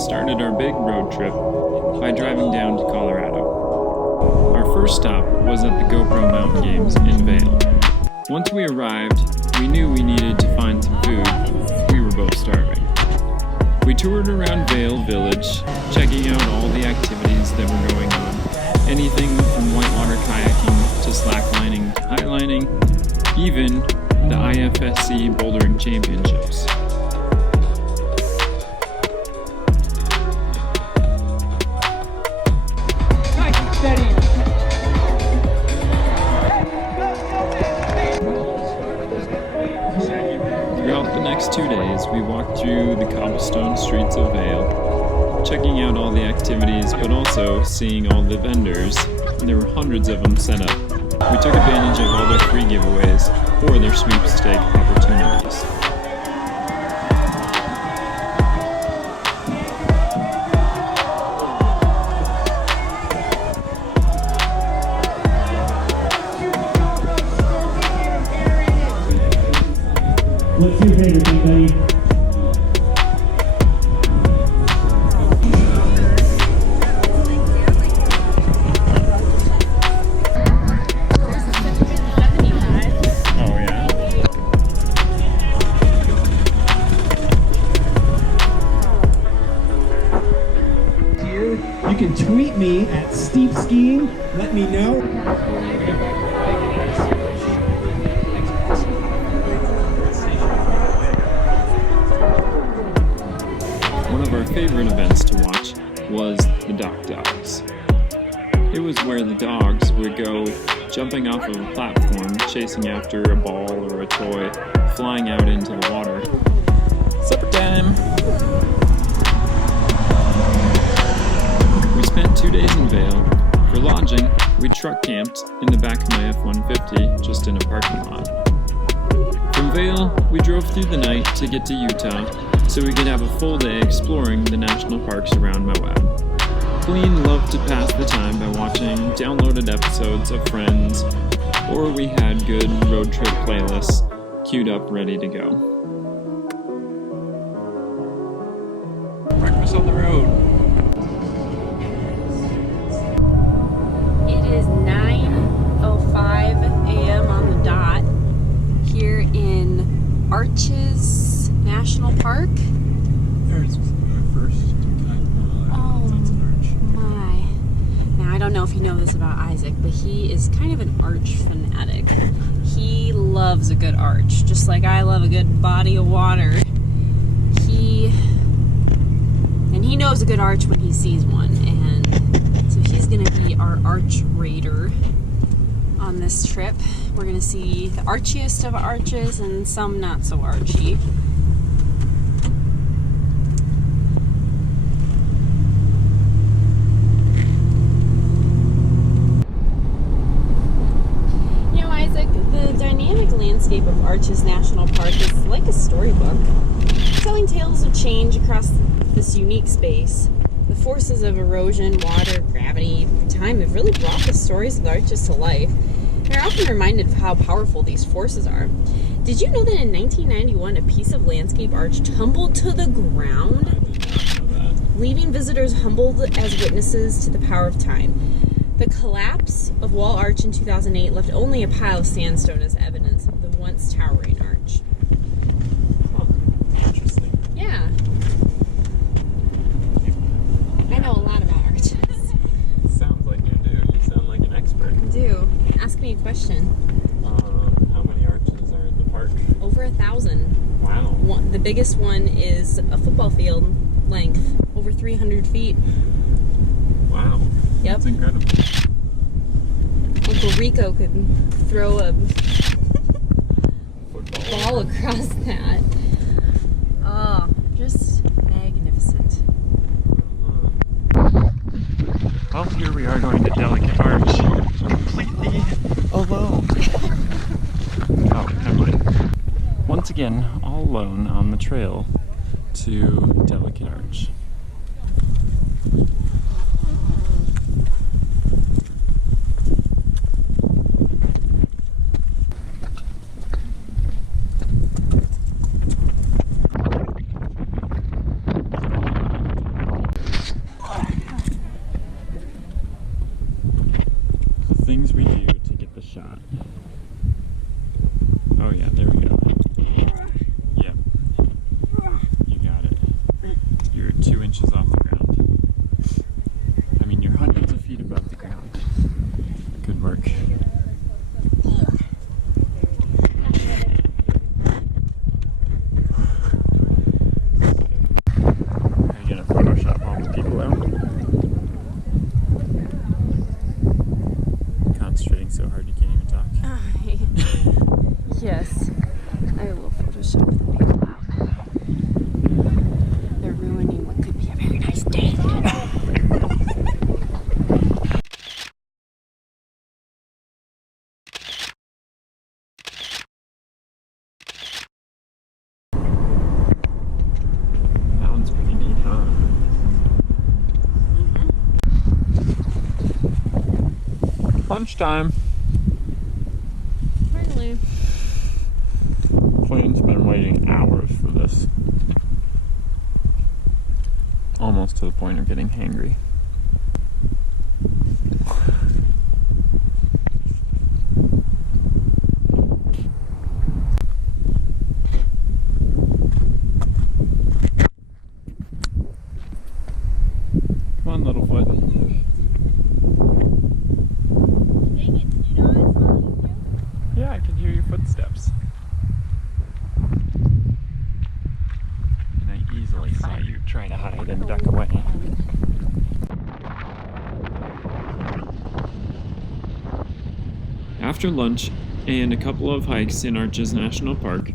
started our big road trip by driving down to Colorado. Our first stop was at the GoPro Mountain Games in Vail. Once we arrived, we knew we needed to find some food. We were both starving. We toured around Vail Village, checking out all the activities that were going on. Anything from whitewater kayaking to slacklining to highlining, even the IFSC Bouldering Championships. Throughout the next 2 days, we walked through the cobblestone streets of Vail, checking out all the activities, but also seeing all the vendors. There were hundreds of them set up. We took advantage of all their free giveaways or their sweepstake opportunities. What's your favorite thing, buddy? You can tweet me at Steep Skiing. Let me know. One of our favorite events to watch was the dock dogs. It was where the dogs would go jumping off of a platform, chasing after a ball or a toy, flying out into the water. Supper time! We spent 2 days in Vail. For lodging, we truck camped in the back of my F-150, just in a parking lot. From Vail, we drove through the night to get to Utah, so we could have a full day exploring the national parks around Moab. Colleen loved to pass the time by watching downloaded episodes of Friends, or we had good road trip playlists queued up ready to go. Breakfast on the road. It is 9:05 a.m. on the dot here in Arches National Park. There's our first My. Now, I don't know if you know this about Isaac, but he is kind of an arch fanatic. He loves a good arch, just like I love a good body of water. He knows a good arch when he sees one, and so he's going to be our arch raider on this trip. We're going to see the archiest of arches and some not so archy. The dynamic landscape of Arches National Park is like a storybook, telling tales of change across this unique space. The forces of erosion, water, gravity, time have really brought the stories of the arches to life. We're often reminded of how powerful these forces are. Did you know that in 1991 a piece of landscape arch tumbled to the ground, leaving visitors humbled as witnesses to the power of time? The collapse of Wall Arch in 2008 left only a pile of sandstone as evidence of the once towering arch. Huh. Interesting. Yeah. I know a lot about arches. Sounds like you do. You sound like an expert. I do. Ask me a question. How many arches are in the park? Over 1,000. Wow. The biggest one is a football field length, over 300 feet. Wow. Yep. That's incredible. Uncle Rico could throw a Football. ball across that. Oh, just magnificent. Well, here we are going to Delicate Arch, completely alone. Oh, never mind. Once again, all alone on the trail to Delicate Arch. Yes. I will Photoshop the people out. They're ruining what could be a very nice day. That one's pretty neat, huh? Lunchtime. Finally. Colleen's been waiting hours for this. Almost to the point of getting hangry. Come on, Littlefoot. Dang it, did you know I was following you? Yeah, I can hear your footsteps. And I easily saw you try to hide and duck away. After lunch and a couple of hikes in Arches National Park,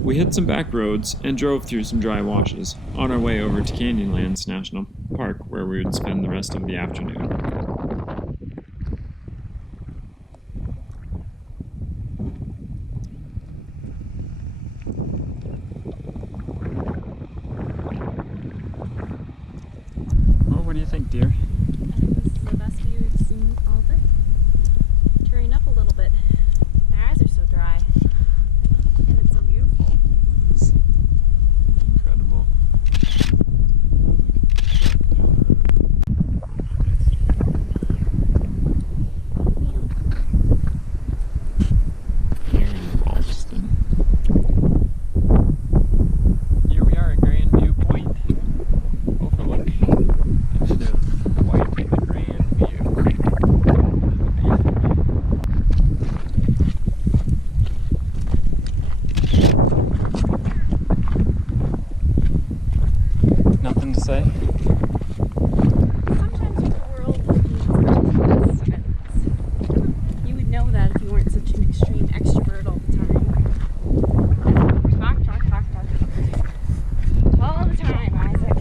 we hit some back roads and drove through some dry washes on our way over to Canyonlands National Park, where we would spend the rest of the afternoon. Well, what do you think, dear? I think this is the best view we've seen all day. Turning up a little bit. My eyes are so dry. And it's so beautiful. It's incredible. Here in Ralston. Here we are at Grand View Point. Overlook. It is quite a grand view. Nothing to say? Sometimes the world needs silence. You would know that if you weren't such an extreme extrovert all the time. Talk. All the time, Isaac.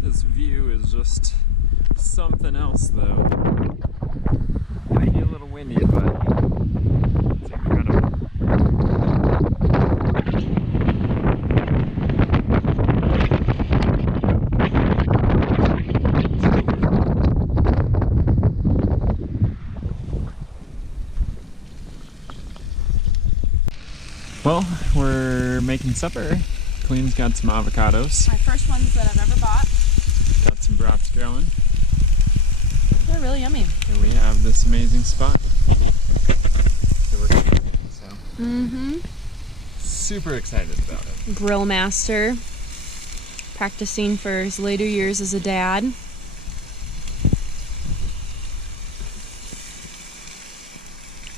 This view is just something else, though. Might be a little windy, but it's incredible. Well, we're making supper. Colleen's got some avocados. My first ones that I've ever bought. Got some brats growing. They're really yummy. And we have this amazing spot that we're going to. So, super excited about it. Grill master. Practicing for his later years as a dad. Or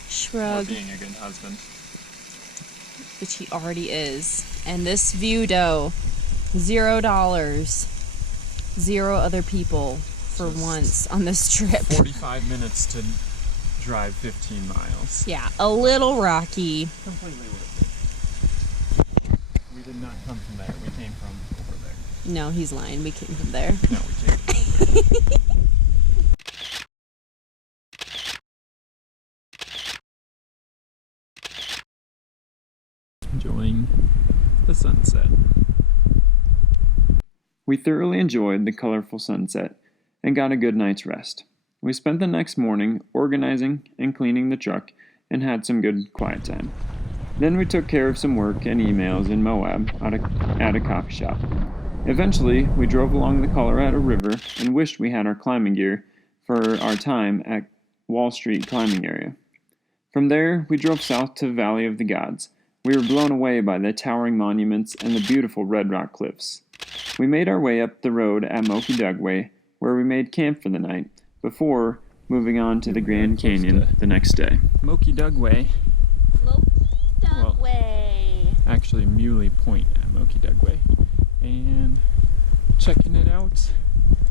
Shrug. being a good husband. Which he already is. And this view, though, $0. 0 other people for Just once on this trip. 45 minutes to drive 15 miles. Yeah, a little rocky. Completely worth it. We did not come from there. We came from over there. No, he's lying. We came from there. No, we came from over there. Enjoying the sunset. We thoroughly enjoyed the colorful sunset and got a good night's rest. We spent the next morning organizing and cleaning the truck and had some good quiet time. Then we took care of some work and emails in Moab at a coffee shop. Eventually, we drove along the Colorado River and wished we had our climbing gear for our time at Wall Street climbing area. From there, we drove south to Valley of the Gods. We were blown away by the towering monuments and the beautiful red rock cliffs. We made our way up the road at Moki Dugway, where we made camp for the night, before moving on to the Grand Canyon the next day. Moki Dugway. Well, actually Muley Point at Moki Dugway, and checking it out,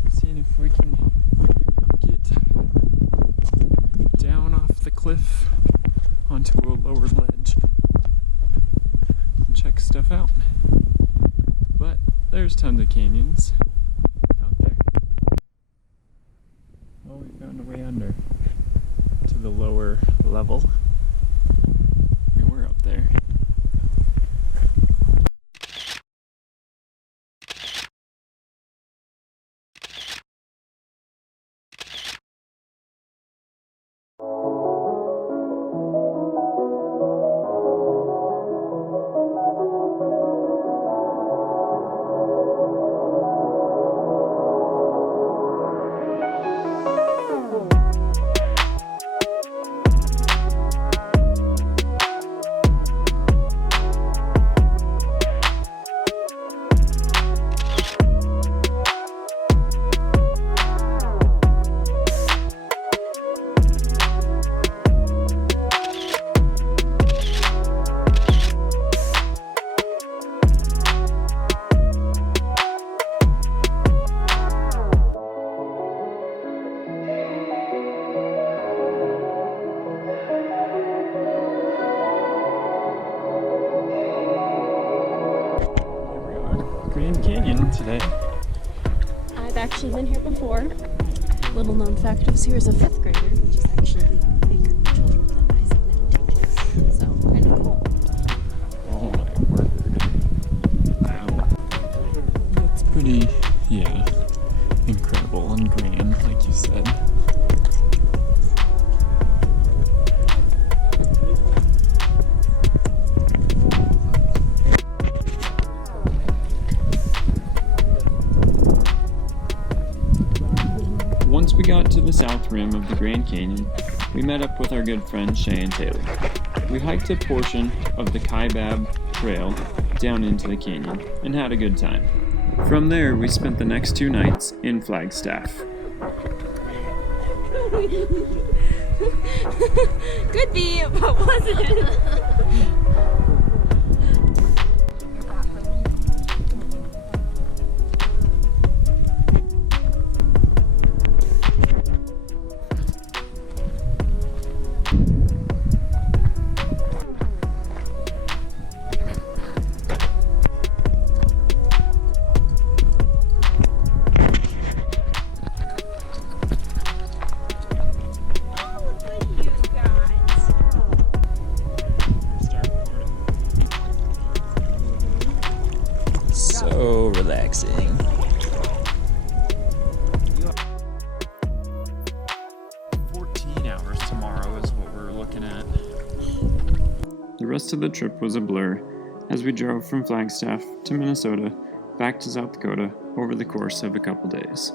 seeing if we can get down off the cliff onto a lower ledge and check stuff out. But there's tons of canyons out there. Oh, we found a way under to the lower level. We were up there. Grand Canyon today. I've actually been here before. Little known fact, I was here as a 5th grader, which is actually the big children that Isaac now teaches. So, kind of cool. Oh my word. Wow. That's pretty, yeah, incredible and grand, like you said. Once we got to the south rim of the Grand Canyon, we met up with our good friend Shay and Taylor. We hiked a portion of the Kaibab Trail down into the canyon and had a good time. From there, we spent the next 2 nights in Flagstaff. Could be, but wasn't. So relaxing. Hours tomorrow is what we're looking at. The rest of the trip was a blur as we drove from Flagstaff to Minnesota back to South Dakota over the course of a couple days.